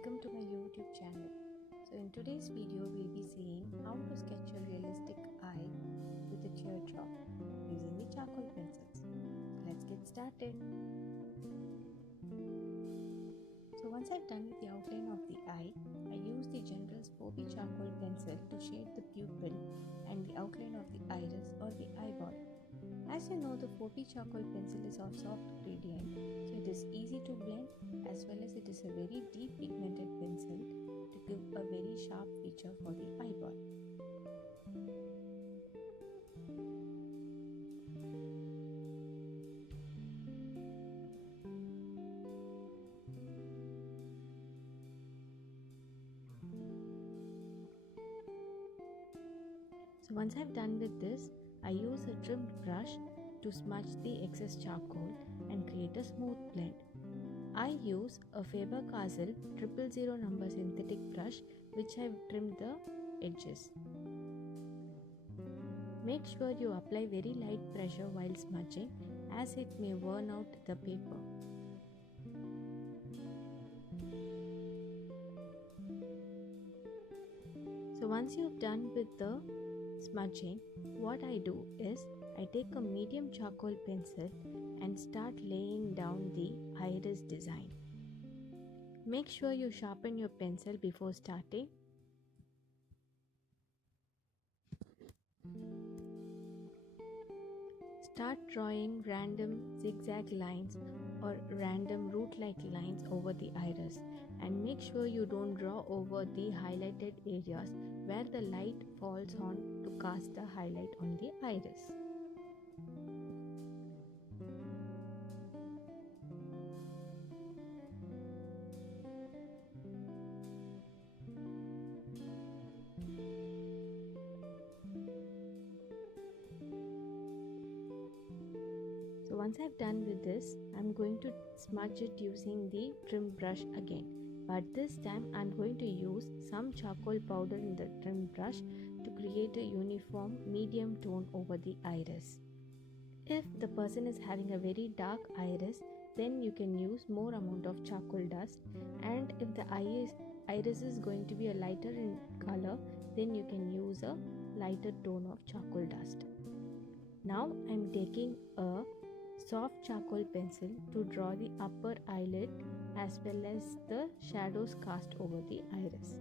welcome to my YouTube channel. So in today's video we'll be seeing how to sketch a realistic eye with a teardrop using the charcoal pencils. So let's get started. So once I've done with the outline of the eye, I use the General's 4B charcoal pencil to shade the pupil and the outline of the iris or the eyeball. As you know, the 4B charcoal pencil is of soft gradient, so it is easy to blend as well as it is a very deep pigmented pencil to give a very sharp feature for the eyeball. So once I've done with this, I use a trimmed brush to smudge the excess charcoal and create a smooth blend. I use a Faber-Castell 000 number synthetic brush which I've trimmed the edges. Make sure you apply very light pressure while smudging as it may burn out the paper. So once you've done with the smudging, what I do is I take a medium charcoal pencil and start laying down the iris design. Make sure you sharpen your pencil before starting. Start drawing random zigzag lines or random root-like lines over the iris, and make sure you don't draw over the highlighted areas where the light falls on to cast the highlight on the iris. So once I've done with this, I'm going to smudge it using the trim brush again. But this time I'm going to use some charcoal powder in the trim brush to create a uniform medium tone over the iris. If the person is having a very dark iris, then you can use more amount of charcoal dust, and if the iris is going to be a lighter in color, then you can use a lighter tone of charcoal dust. Now I'm taking a soft charcoal pencil to draw the upper eyelid as well as the shadows cast over the iris.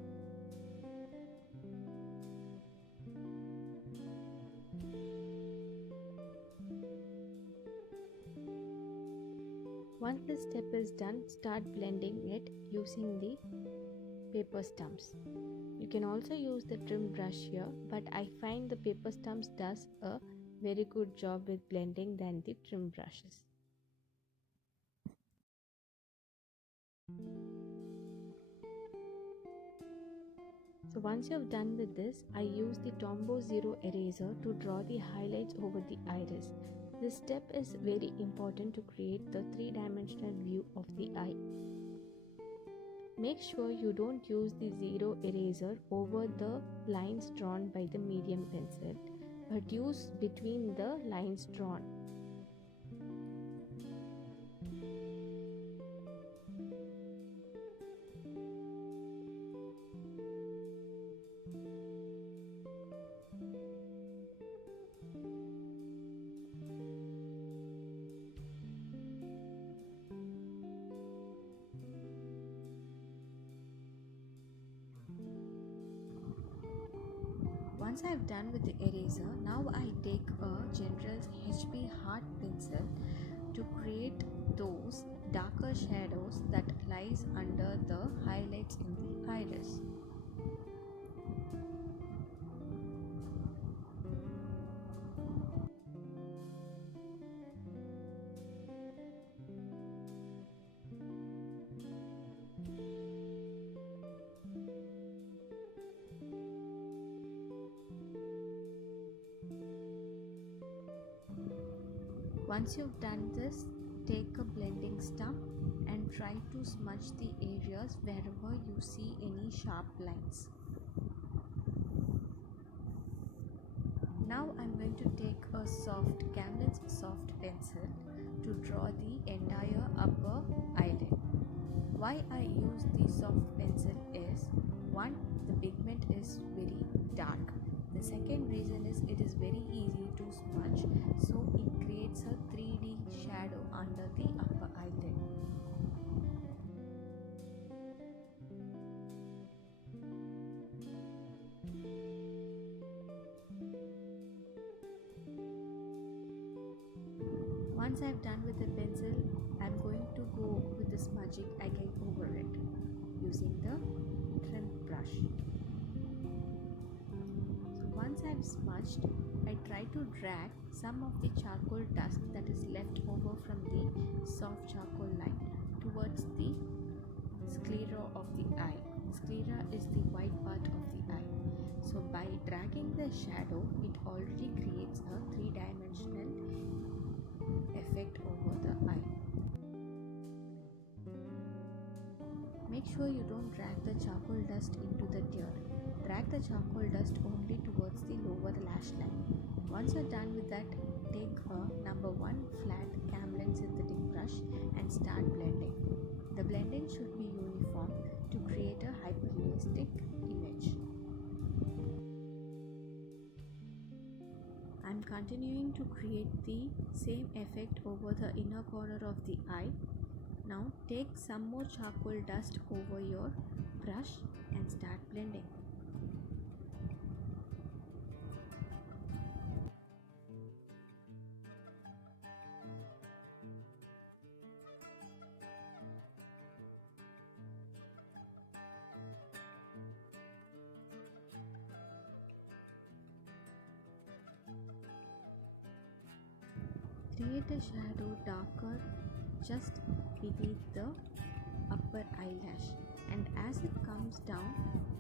Once this step is done, start blending it using the paper stumps. You can also use the trim brush here, but I find the paper stumps does a very good job with blending than the trim brushes. So once you have done with this, I use the Tombow Zero eraser to draw the highlights over the iris. This step is very important to create the three-dimensional view of the eye. Make sure you don't use the zero eraser over the lines drawn by the medium pencil, but use between the lines drawn. Once I have done with the eraser, now I take a General's HB Heart pencil to create those darker shadows that lies under the highlights in the iris. Once you've done this, take a blending stump and try to smudge the areas wherever you see any sharp lines. Now I'm going to take a Camlin's soft pencil to draw the entire upper eyelid. Why I use the soft pencil is, one, the pigment is very dark. The second reason is it is very easy to smudge, so it creates a 3D shadow under the upper eyelid. Once I've done with the pencil, I'm going to go with the smudging again over it using the trim brush. So once I've smudged, I try to drag some of the charcoal dust that is left over from the soft charcoal line towards the sclera of the eye. Sclera is the white part of the eye. So by dragging the shadow, it already creates a three-dimensional effect over the eye. Make sure you don't drag the charcoal dust into the tear. Drag the charcoal dust only towards the lower lash line. Once you're done with that, take a number 1 flat Camlin synthetic brush and start blending. The blending should be uniform to create a hyperrealistic image. I'm continuing to create the same effect over the inner corner of the eye. Now take some more charcoal dust over your brush and start blending. Create a shadow darker just beneath the upper eyelash, and as it comes down,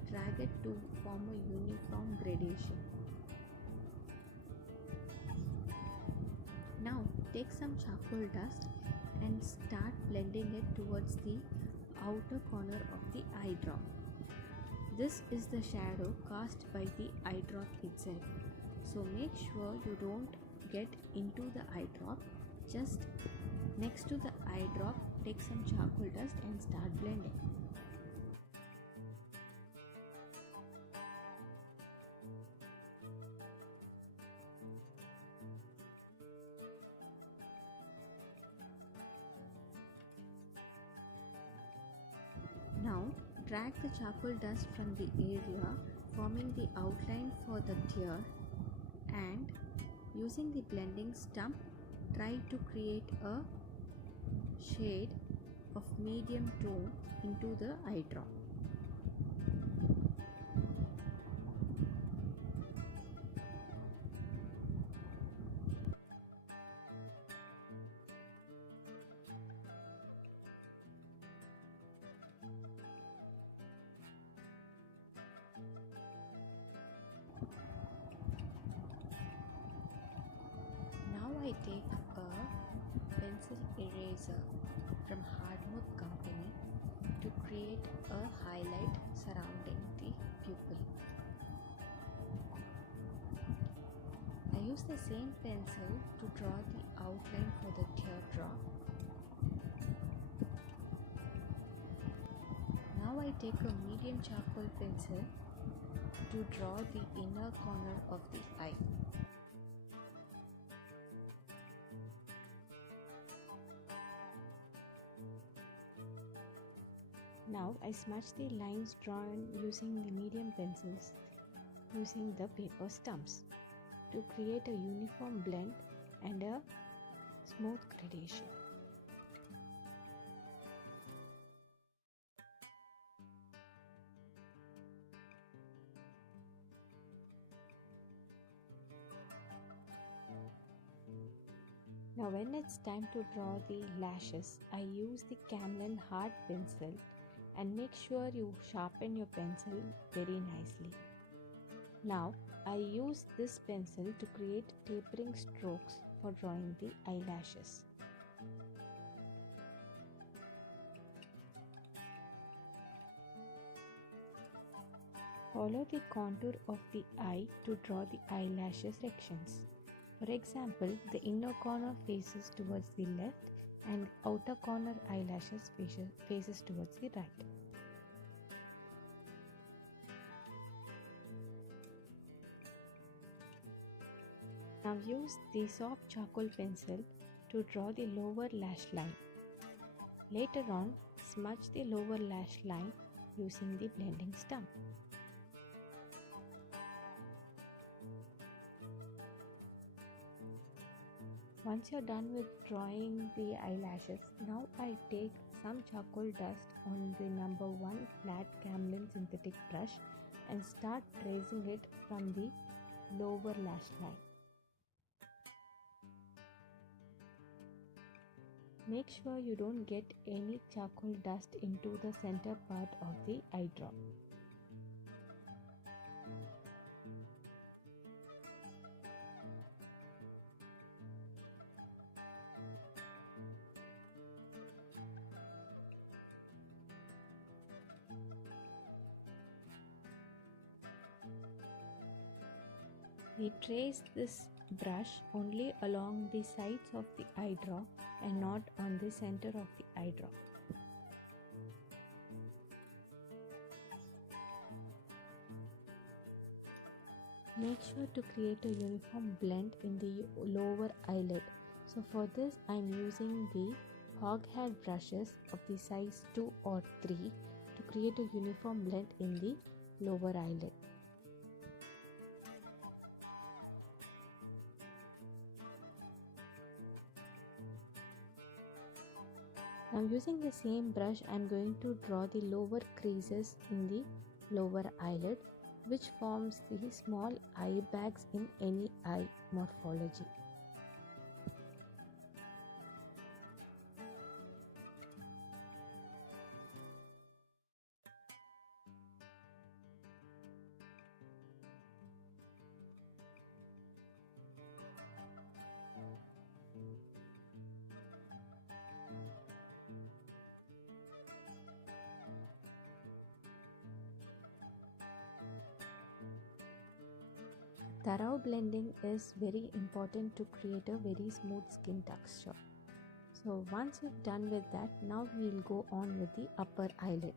drag it to form a uniform gradation. Now take some charcoal dust and start blending it towards the outer corner of the eye drop. This is the shadow cast by the eye drop itself, so make sure you don't get into the eye drop. Just next to the eye drop, take some charcoal dust and start blending. Now drag the charcoal dust from the area forming the outline for the tear, and using the blending stump, try to create a shade of medium tone into the eye drop. Now I take a pencil eraser from Hardmouth Company to create a highlight surrounding the pupil. I use the same pencil to draw the outline for the teardrop. Now I take a medium charcoal pencil to draw the inner corner of the eye. Now I smudge the lines drawn using the medium pencils using the paper stumps to create a uniform blend and a smooth gradation. Now when it's time to draw the lashes, I use the Camlin hard pencil, and make sure you sharpen your pencil very nicely. Now I use this pencil to create tapering strokes for drawing the eyelashes. Follow the contour of the eye to draw the eyelash sections. For example, the inner corner faces towards the left and outer corner eyelashes faces towards the right. Now use the soft charcoal pencil to draw the lower lash line. Later on, smudge the lower lash line using the blending stump. Once you're done with drawing the eyelashes, now I take some charcoal dust on the number 1 flat Camlin synthetic brush and start tracing it from the lower lash line. Make sure you don't get any charcoal dust into the center part of the eye drop. We trace this brush only along the sides of the eye drop and not on the center of the eye drop. Make sure to create a uniform blend in the lower eyelid. So for this I am using the hog head brushes of the size 2 or 3 to create a uniform blend in the lower eyelid. Now using the same brush I am going to draw the lower creases in the lower eyelid, which forms the small eye bags in any eye morphology. Thorough blending is very important to create a very smooth skin texture. So once you've done with that, now we will go on with the upper eyelid.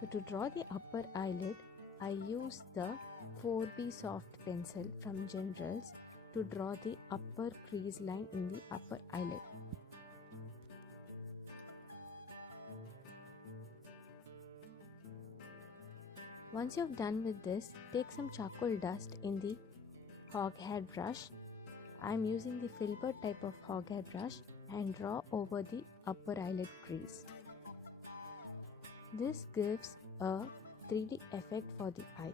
So to draw the upper eyelid, I use the 4B soft pencil from Generals to draw the upper crease line in the upper eyelid. Once you've done with this, take some charcoal dust in the hog head brush. I am using the filbert type of hog head brush and draw over the upper eyelid crease. This gives a 3D effect for the eye.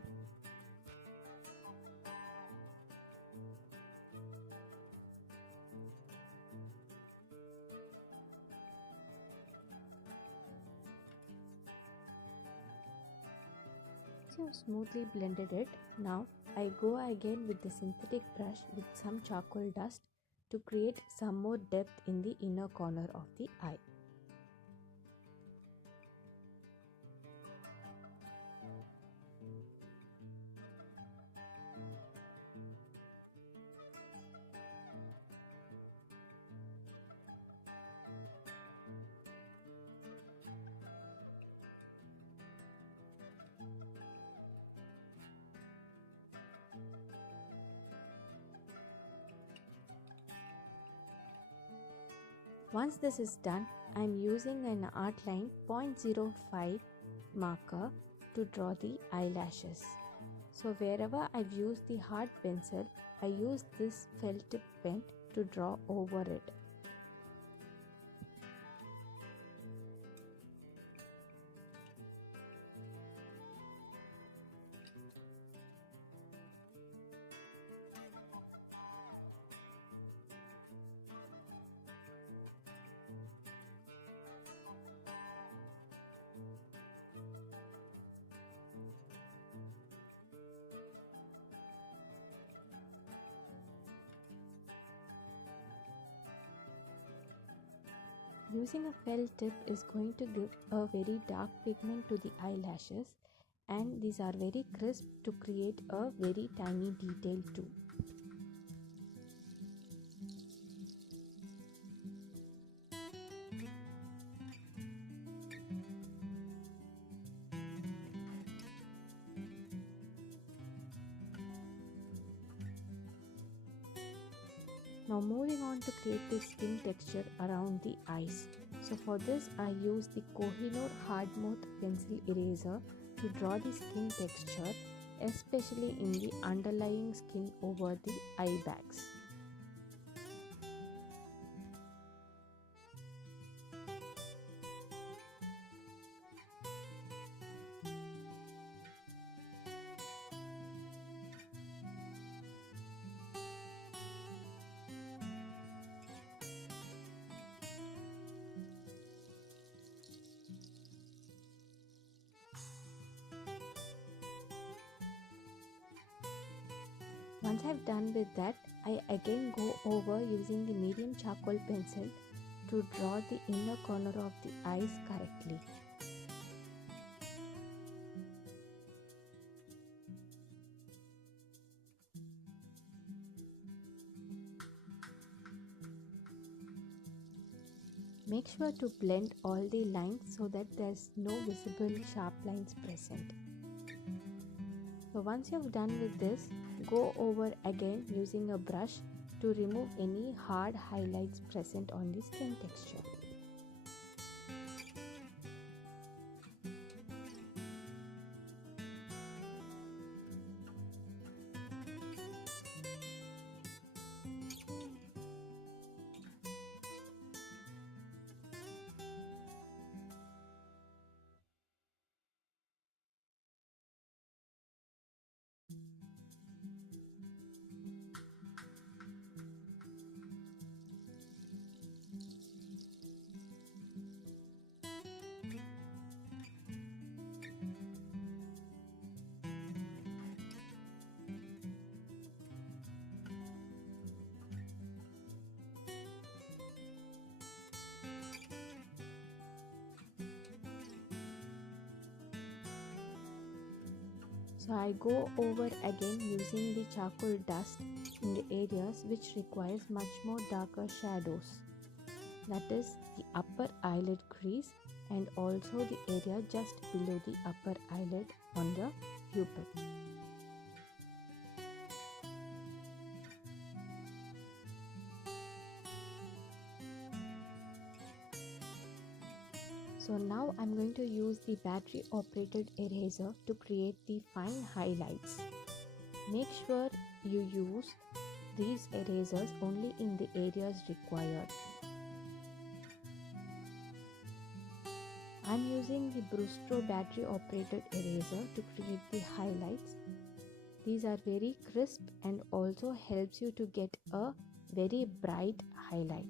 So smoothly blended it. Now I go again with the synthetic brush with some charcoal dust to create some more depth in the inner corner of the eye. Once this is done, I am using an Artline 0.05 marker to draw the eyelashes. So wherever I've used the hard pencil, I use this felt tip pen to draw over it. Using a felt tip is going to give a very dark pigment to the eyelashes, and these are very crisp to create a very tiny detail too. Now moving on to create the skin texture around the eyes. So for this I use the Kohinoor Hard Mouth Pencil Eraser to draw the skin texture, especially in the underlying skin over the eye bags. Once I've done with that, I again go over using the medium charcoal pencil to draw the inner corner of the eyes correctly. Make sure to blend all the lines so that there's no visible sharp lines present. So once you've done with this, go over again using a brush to remove any hard highlights present on the skin texture. So I go over again using the charcoal dust in the areas which requires much more darker shadows. That is the upper eyelid crease and also the area just below the upper eyelid on the pupil. So now I'm going to use the battery operated eraser to create the fine highlights. Make sure you use these erasers only in the areas required. I'm using the Brustro battery operated eraser to create the highlights. These are very crisp and also helps you to get a very bright highlight.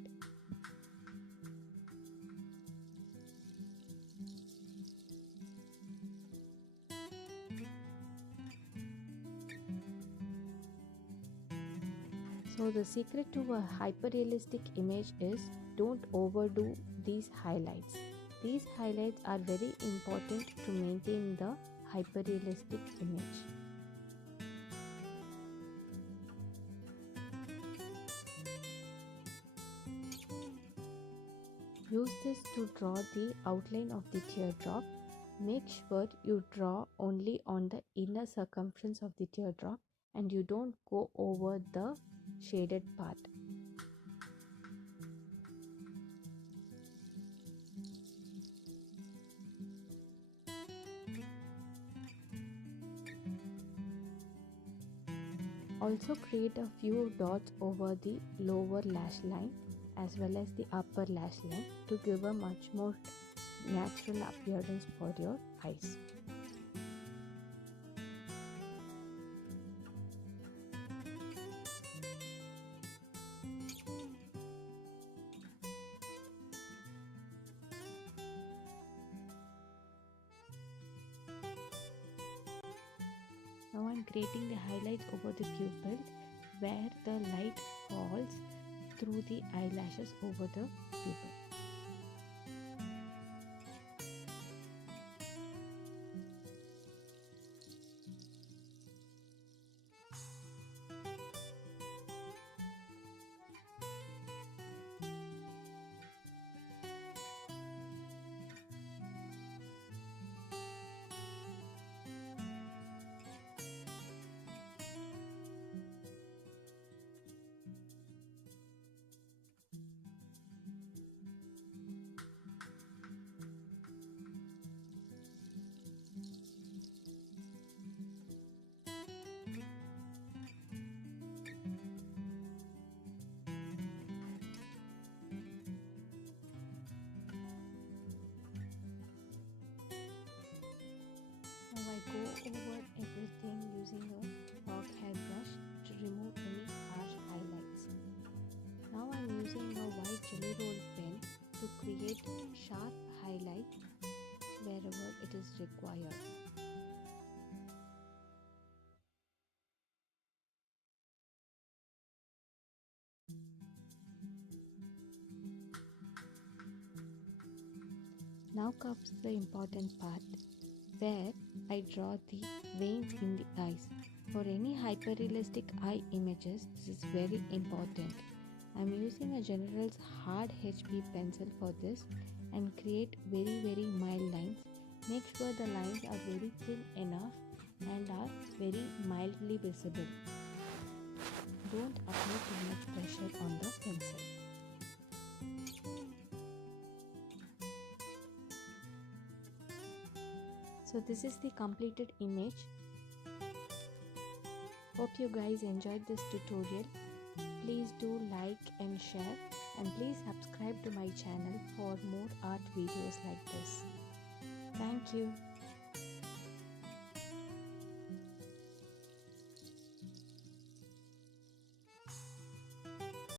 So the secret to a hyper-realistic image is don't overdo these highlights. These highlights are very important to maintain the hyper-realistic image. Use this to draw the outline of the teardrop. Make sure you draw only on the inner circumference of the teardrop and you don't go over the shaded part. Also create a few dots over the lower lash line as well as the upper lash line to give a much more natural appearance for your eyes. Now I'm creating the highlights over the pupil where the light falls through the eyelashes over the pupil. Now I go over everything using a rock hairbrush to remove any harsh highlights. Now I am using a white jelly roll pen to create sharp highlights wherever it is required. Now comes the important part where I draw the veins in the eyes. For any hyperrealistic eye images, this is very important. I am using a General's hard HB pencil for this and create very mild lines. Make sure the lines are very thin enough and are very mildly visible. Don't apply too much pressure on the pencil. So this is the completed image. Hope you guys enjoyed this tutorial. Please do like and share, and please subscribe to my channel for more art videos like this. Thank you.